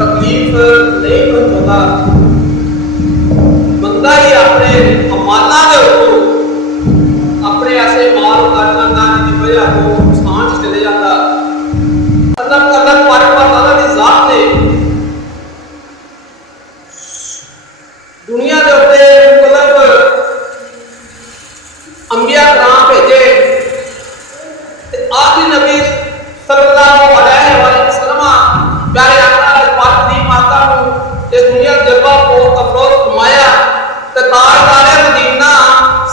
तकलीफ नहीं पहुंचाता बंदा ही अपने अमाना के ऊपर अपने ऐसे माल कर जाता जिसकी वजह को नुकसान चले जाता अल्लाह ताला की जात ने दुनिया के ऊपर मतलब अंबिया कराम भेजे आखिरी नबी सल्लल्लाहु अलैहि वसल्लम प्यारे माता इस दुनिया जब्बा को अफरोज फरमाया ते ताजदारे मदीना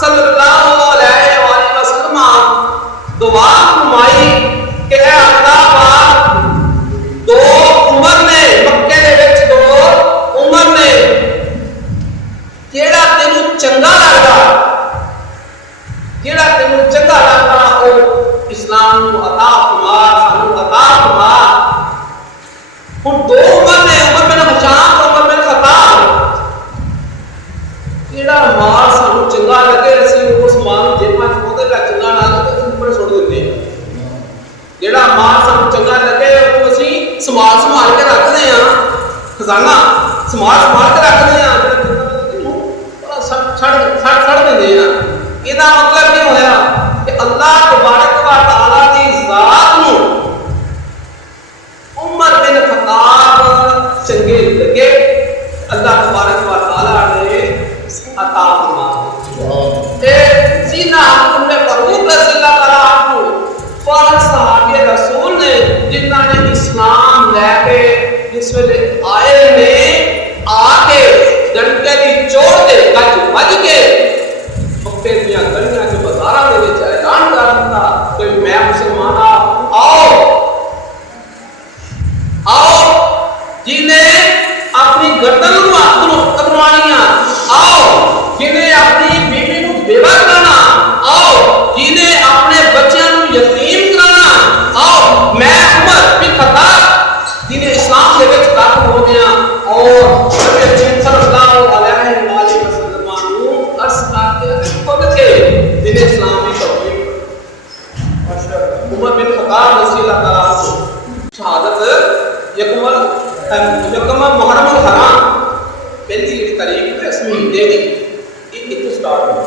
सल्लल्लाहु अलैहि वसल्लम दुआ फरमाई कि ऐ अल्लाह पाक दो उमर ने मक्के दे विच दो उमर ने जेड़ा तेनू चंगा लगदा ओ इस्लाम नू अता फरमा सानू अता फरमा हुण दो उमर ने उमर बिन हशाम उमर बिन खत्ताब जेड़ा माल सानू चंगा लगे असीं उस माल नूं जेबां च ओहदे विच चंगा ना लगे तो ऊपर सुट दिंदे जेड़ा माल सानू चंगा लगे वो असीं संभाल के रखदे हां खजाना संभाल के रखदे हां छड़ दिंदे हां ਇਹਦਾ मतलब ਕੀ ਹੋਇਆ कि अल्लाह तबारक व तआला की जात नूं उमर बिन खत्ताब चंगे लगे अल्लाह तबारक व तआला ने अता फरमाया ए सीना उम्मे फरूक रज़ियल्लाहु तआला अन्हु पांच सहाबी रसूल ने जिन्हां ने इस्लाम लेके जिस वेले आए ने आके डंके दी चोट ते गज बज के मक्के दियां गलियां च बाजारां दे विच ऐलान कर दिता कि मैं मुसलमान आओ जिन्हें अपनी गर्दन नूं हत्थ कतरवाणियां आओ जिन्हें अपनी बीवी नूं बेवा कराना आओ जिन्हें अपने बच्चों नूं यतीम कराना आओ मैं उमर बिन खत्ताब जिन्हें इस्लाम दे विच दाखिल हो गया और नबी सल्लल्लाहु अलैहि वसल्लम नूं अर्ज करके खुद थे जिन्हें इस्लाम की तौहीद उमर बिन खत्ताब रज़ियल्लाहु तआला अन्हु शहादत यकम मुहर्रम हराम पहली तारीख इस महीने की एक इतो स्टार्ट हुआ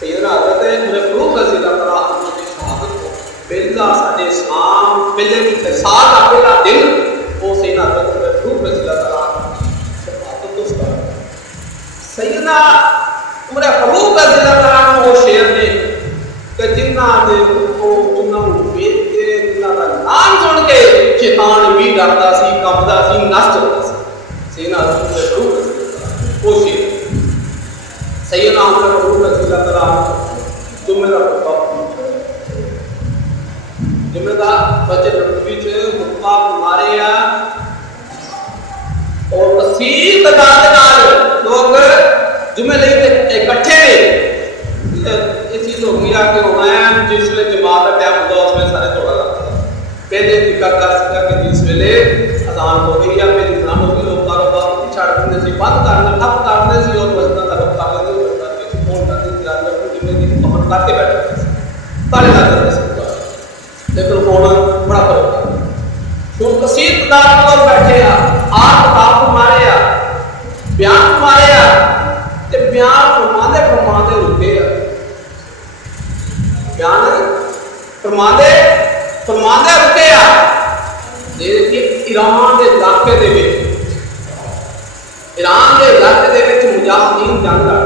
सैयदना हज़रत उमर फारूक रज़ियल्लाहु तआला अन्हु की शहादत को पहला साडे इस्लाम पहले साल का पहला दिन वो सैयदना हज़रत उमर फारूक रज़ियल्लाहु तआला शहादत तो स्टार्ट सैयदना उमर फारूक रज़ियल्लाहु तआला अन्हु वो शेर ने कि जिन्ना दे को उन्हां नूं वेख के जिन्ना दा नाम सुन के शैतान भी डरदा सी कंबदा सी नस चलदा सी सैयदना उमर फारूक रज़ियल्लाहु वो शेर सैयदना उमर फारूक रज़ियल्लाहु तआला जिम्मेदार बजट विच खुतबा मारे आ और कसीर तादाद नाल लोग जुमे लई इकट्ठे ये चीज हो गई कि हुमैन जिस वेले जमात का टाइम होता उसमें सारे दौड़ा करते हैं पहले तरीका कर सका कि जिस वेले अजान हो गई या फिर इज़ान हो गई लोग कारोबार की छाड़ देते थे बंद करना ठप करते थे और मस्जिद का रुख कर देते थे फोन करके इंतजार करते जिम्मेदारी कमर करके बैठे थे ताले लगते थे लेकिन फोन बड़ा फर्क है तो कसीर तादाद लोग बैठे आप किताब मारे बयान मारे ते बयान फरमाते रुके बयान फरमाते रुके कि ईरान के इलाके दे विच मुजाहिदीन जंग लड़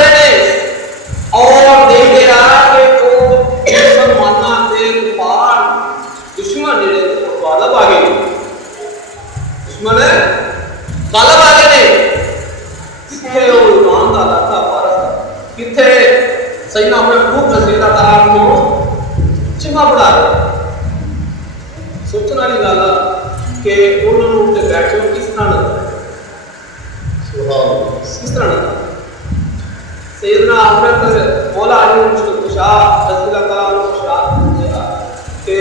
रहे सही ना अपने खूब रसीदा ताला को चंगा पढ़ा रहे। सोचने वाली गल कि उन्होंने उत्ते बैठे हो किस तरह किस तरह सैयदना हज़रत मौला अली मुश्किल शाह रज़ियल्लाहु ताला शाह के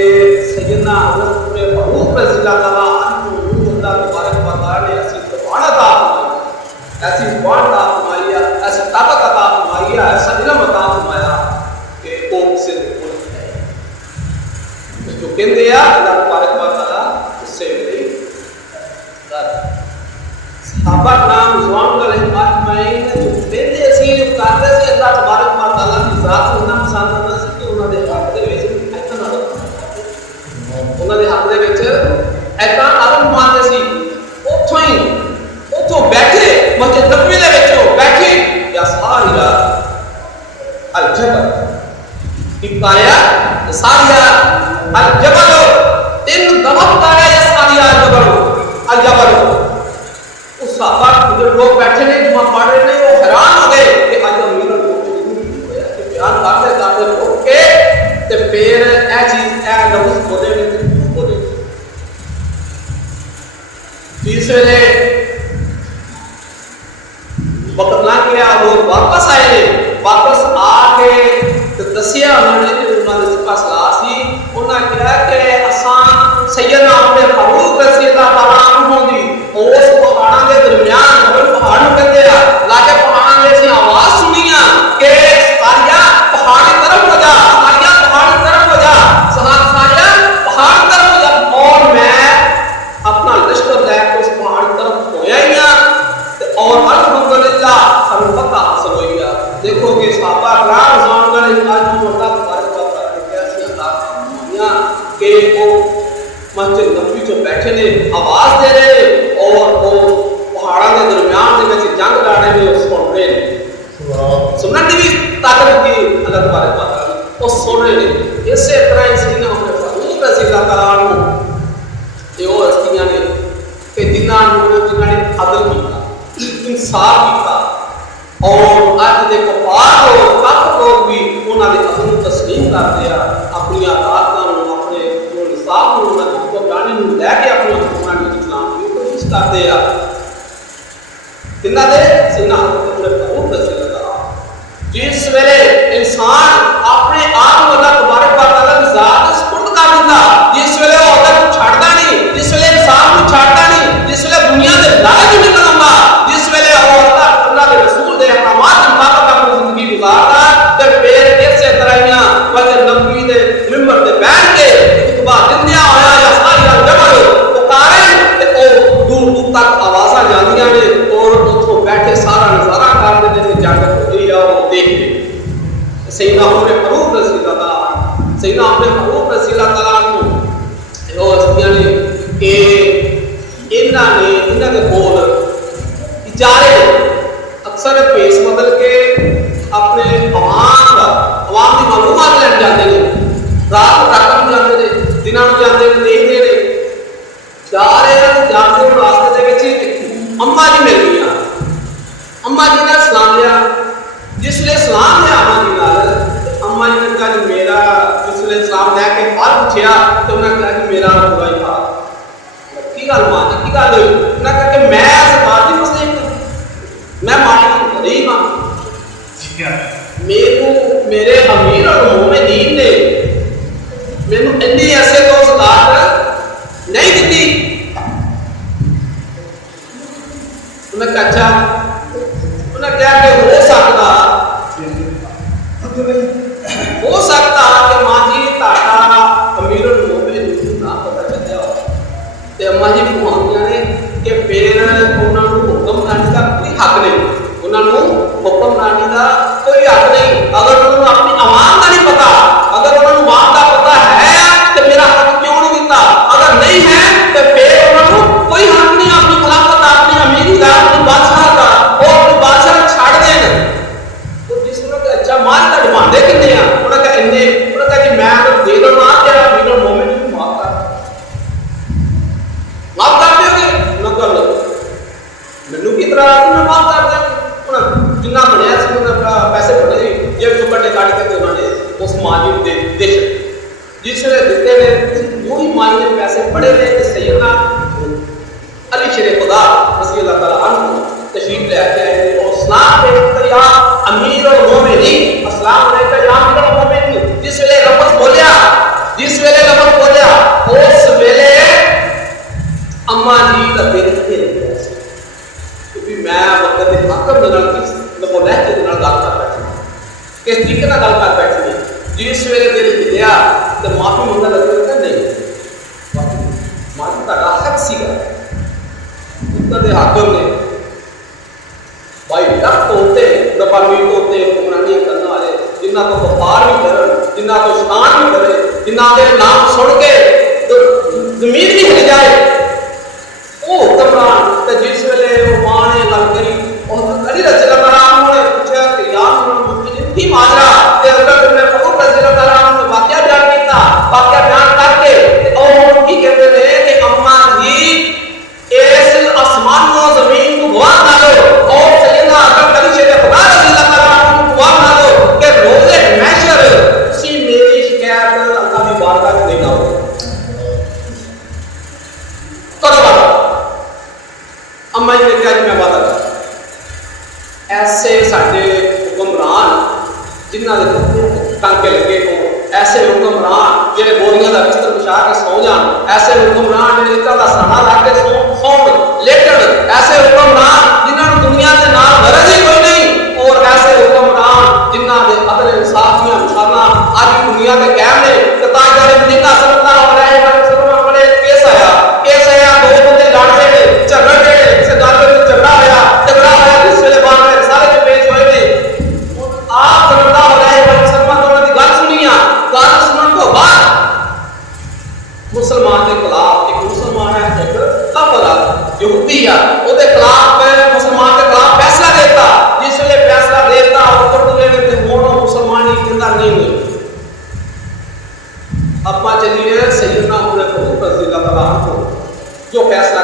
सैयदना हज़रत पूरे फ़ारूक रज़ियल्लाहु ताला अन्हु अल्लाह तबारक व तआला ने ऐसी ज़ुबान अता फरमाई, ऐसी ज़ुबान अता फरमाई, ऐसी ताकत अता फरमाई, ऐसा इल्म अता फरमाया कि वो किसी को जो कहते हैं अल्लाह तबारक व तआला उससे मिले सहाबा नाम ज़ुबान का रहमत में जो कहते ਅਸੀਂ ਕਰਦੇ ਸੀ अल्लाह तबारक व तआला ਦੀ ਜ਼ਾਤ ਨੂੰ ਨਾ ਪਸੰਦ ਕਰਦਾ ਸੀ ਕਿ ਉਹਨਾਂ ਦੇ ਹੱਕ ਦੇ ਵਿੱਚ ਐਤਾਂ ਨਾ ਉਹਨਾਂ ਦੇ ਹੱਕ ਦੇ ਵਿੱਚ ਐਤਾਂ ਆਦਮ ਮੰਨਦੇ ਸੀ। ਉੱਥੋਂ ਬੈਠੇ ਮਸਜਿਦ ਨਬਵੀ ਦੇ ਵਿੱਚ ਬੈਠੇ ਜਾਂ ਸਾਰੀ ਰਾਤ ਅਲ ਜਬਲ ਇਕਾਇਆ ਸਾਰੀਆ अल जबल इन दमकता है या सारिया अल जबल उस सहाबा जो लोग बैठे ने जुमा पढ़ रहे ने वो हैरान हो गए कि आज अमीर होया कि बयान करते रोक के ते फिर ए चीज ए लफ्ज बोले ने बोले तीसरे वक्त ना किया वो वापस आए ने वापस आके ते दसिया उन्होंने उन्होंने जिसका सलाह सी उन्होंने कहा कि असां सैयदना अपने फ़ारूक रज़ियल्लाहु ताला अन्हु दी उस पहाड़ां दे दरमियान पहाड़ नूं कहंदे आ लाके पहाड़ां दे सी आवाज सुनिया कि सारिया पहाड़ की तरफ हो जा, सारिया पहाड़ की तरफ हो जा, सारिया पहाड़ की तरफ हो जा। और मैं अपना लश्कर लेके उस पहाड़ की तरफ होया ही और अल्हम्दुलिल्लाह हमें पता हासिल हो गया। देखो कि सहाबा कराम ज़मान का आज अल्लाह तबारक व तआला ने कैसी अता फरमाया कि वो मस्जिद नबवी जो बैठे ने आवाज दे रहे और वो पहाड़ों के दरमियान दे विच जंग लड़ रहे ने सुन रहे ने सुनने की भी ताकत की अल्लाह तबारक व तआला वो सुन रहे ने। इसी तरह ही सैयदना अपने फ़ारूक रज़ियल्लाहु ताला अन्हु ये वो हस्तियां ने कि जिन्हां ने अदल किया इंसाफ किया और अज दे कफार लोग कफ लोग भी उन्होंने अदल तस्लीम करते हैं अपनी आदात अपने जो इंसाफ हुक्मरानी लैके अपनी हुक्मरानी इस्लाम की कोशिश करते हैं तिन्हां दे सैयदना हज़रत फ़ारूक रज़ियल्लाहु ताला जिस वेले इंसान अपने आप को अल्लाह तबारक व तआला की ज़ात सुपुर्द कर दिंदा जिस वेले वो अल्लाह को छाड़दा नहीं जिस वेले इंसान को छाड़दा नहीं जिस वेले दुनिया दे लालच नहीं करदा जिस वेले वो अल्लाह के रसूल दे अहकामात के मुताबिक अपनी जिंदगी गुजारदा ते फिर इसे तरह मस्जिद नबवी दे मिंबर ते बैठ के खुतबा दिंदिया होया या सारी जबल पुकारे ते ओ दूर दूर तक आवाज़ां जांदियां ने और उथों बैठे सारा नज़ारा करदे ने जंग होई आ वो देखदे। सैयदना अपने फ़ारूक रज़ियल्लाहु ताला सैयदना अपने फ़ारूक रज़ियल्लाहु ताला को वो हस्तियां ने कि इन्हां दे कोल इजारे अक्सर भेस बदल के अपने अवाम की मालूमात लैन जाते हैं रात तक भी जाते हैं दिनों जाते हैं देखते हैं जा रहे हैं जाते हैं रास्ते के अम्मा जी मिल गई अम्मा जी ने सलाम लिया जिसले सलाम लिया अम्मा जी ने कहा कि मेरा जिसले सलाम लैके बाहर पूछा तो उन्होंने कहा कि मेरा बुरा ही था की गल मां जी की गल हुई उन्होंने कहा कि मैं सरकार की मुस्लिम मैं माटी गरीब हाँ मेनू मेरे अमीर और मोमिनीन ने मैनू इन्नी ऐसे तो सदात नहीं दी उन्हें कहा उन्हें कहा कि हो सकता कि मां जी ताड़ा अमीर और मोमिनीन ना पता चलिया ते अम्मा जी फरमाउंदियां ने कि फिर उन्होंने हुक्मरानी का कोई हक नहीं उन्होंने हुक्मरानी का कोई हक नहीं अगर उन्होंने अपनी आवाम का नहीं पता अगर उन्होंने आवाम का पता है तो मेरा हक क्यों नहीं दिता अगर नहीं है तो फिर उन्होंने कोई हक नहीं अपनी खिलाफत अपनी अमीरी का अपनी बादशाह का और अपनी बादशाह छाड़ देना तो जिस उन्होंने अच्छा माल का डिमांडे कितने हैं उन्होंने कहा इन्ने उन्होंने कहा कि मैं अगर दे दो ना तेरा अमीर मोमिन को माफ कर दोगे उन्होंने कहा मैनू की तरह माफ कर दे जिन्ना बनया पैसे बने जेब चो कटे काट के उन्होंने उस माजी को दे जिसने दिते ने पूरी माई ने पैसे पड़े ने सैयदना अली शेर खुदा रज़ी अल्लाह तआला अन्हु तशरीफ ले आते हैं और सलाम पे या अमीर और मोमिनीन अस्सलाम अलैका या अमीर और मोमिनीन जिस वेले लफ्ज़ बोलिया उस वेले अम्मा जी का दिल खेल गया क्योंकि मैं वक्त दे हकम दे नाल लबो लहजे दे नाल गल कर बैठी किस तरीके नाल गल कर बैठी जिस वेले दिल हिलिया ते माफी मंगन लगे नहीं माफी दा हक सीगा उत्तर दे हाकम ने भाई लख तो होते दफामी तो होते हुक्मरानी करने वाले जिन्ना को व्यापार भी करन जिन्ना को शान भी करे जिन्ना के नाम सुन के तो जमीन भी हिल जाए ओ हुक्मरान ते जिस वेले वो मां ने गल करी और अली रज़ी अल्लाह तआला ने पूछा कि यार मुझे की माजरा ते अगर तुमने फरूक रज़ी अल्लाह तआला ने वाकया बयान किया वाकया बयान करके और की कहते हैं कि अम्मा जी इस आसमान और जमीन को गवाह ना लो और सैयदना अकरम अली शेर खुदा रज़ी अल्लाह तआला को गवाह ना लो कि रोज़े महशर उसी मेरी शिकायत अल्लाह की बारगाह में लेना होगा करो वादा अम्मा जी ने कहा मैं वादा कर ऐसे साडे हुक्मरान जिन्हां दे टांके लगे हो ऐसे हुक्मरान जेडे बोरियां दा बिस्तर बिछा के सौ जान ऐसे हुक्मरान जेडे इत्ता दा सहारा ला के सौण लेटन ऐसे हुक्मरान जिन्हां नूं दुनिया दे नाल गरज ही कोई नहीं और ऐसे हुक्मरान जिन्हां दे अदल इंसाफ दियां मिसालां आज दुनिया ते कायम ने ते ताजदार मदीना सल्लल्लाहु अलैहि वसल्लम बड़े केस आया दो बंदे लड़दे ने झगड़दे ने इस गल ते झगड़ा होया जिस वेले बात में रिसाले च पेश होए ने आप सल्लल्लाहु अलैहि वसल्लम तो उन्हां दी गल सुनिया गल सुनन तो बाद मुसलमान के खिलाफ एक मुसलमान है एक काफिर यहूदी है ओदे खिलाफ मुसलमान के खिलाफ फैसला देता जिस वेले फैसला देता और तुरंत ते मोड़ो मुसलमान ही कहंदा नहीं हुए अब्बा चलिए सैयदना उमर फरूक रज़ी अल्लाह तआला को जो फैसला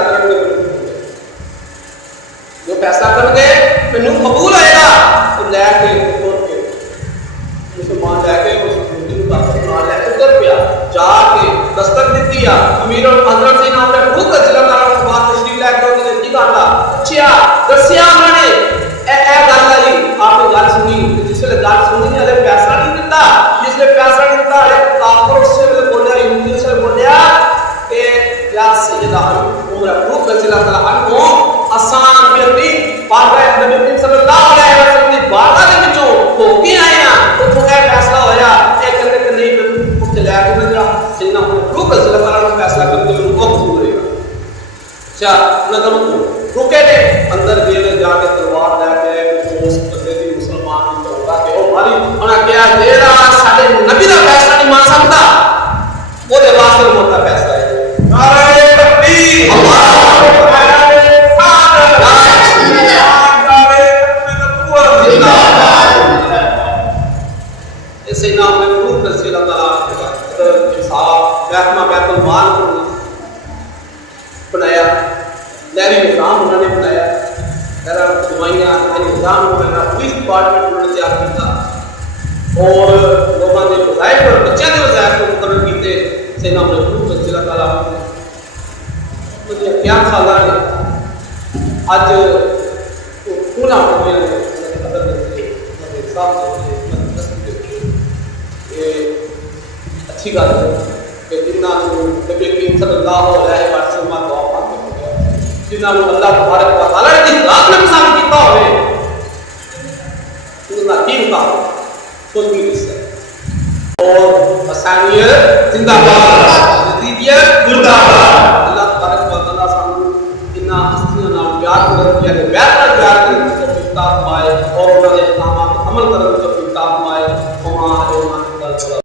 करेंगे मैनू कबूल होएगा तो लैके तुर के मुसलमान लैके उस यहूदी को काफिर नाल लैके तुर पिया जाके दस्तक दी अमीर और हजरत से नाम ने फरूक रज़ी अल्लाह तआला को बात तशरीफ लैके उन्होंने की गल पूछया दसिया उन्होंने ए गल आई आपने गल सुनी जिस वेले गल सुनी हले पैसा नहीं दिता जिस वेले पैसा नहीं दिता काफिर उस वेले बोलिया यहूदी से बोलिया कि या सैयदा उमर फरूक रज़ी अल्लाह तआला अन्हु आसान बेअदबी बारगाह नबी सल्लल्लाहु अलैहि वसल्लम दी बारगाह दे विचों हो के आए हैं तो ये फैसला होया ए कहते कि नहीं मैं कुछ लैके मैं जरा सैयदना उमर फरूक रज़ी अल्लाह तआला ने फैसला करके मेनू को कबूल होएगा अच्छा नजर रुके ने अंदर गए जाके तलवार लेके उस बंदे दी मुसलमान दी तौबा के ओ मारी उन्हां कहा जेड़ा साडे नबी दा फैसला नहीं मान सकदा ओदे वास्ते मौत दा फैसला है नारे तकबीर अल्लाहु अकबर सैयदना उमर फरूक रज़ी अल्लाह तआला के इंसाफ महकमा बैतुल माल बनाया लहरी निज़ाम उन्होंने बनाया लहरा दवाइयाँ निज़ाम उन्होंने पुलिस डिपार्टमेंट उन्होंने तैयार किया और लोगों के वज़ाइफ और बच्चों के वज़ाइफ को मुकर्रर किए सैयदना उमर फरूक रज़ी अल्लाह तआला ने क्या साल ने अज पूरा अच्छी गल है कि जिन्होंने नबी करीम सल्लल्लाहु अलैहि वसल्लम दुआ मांगे जिन्होंने अल्लाह तबारक व तआला ने रात में पसंद किया होवे उनका की मुकाम कुछ भी नहीं और हसानियत जिंदाबाद।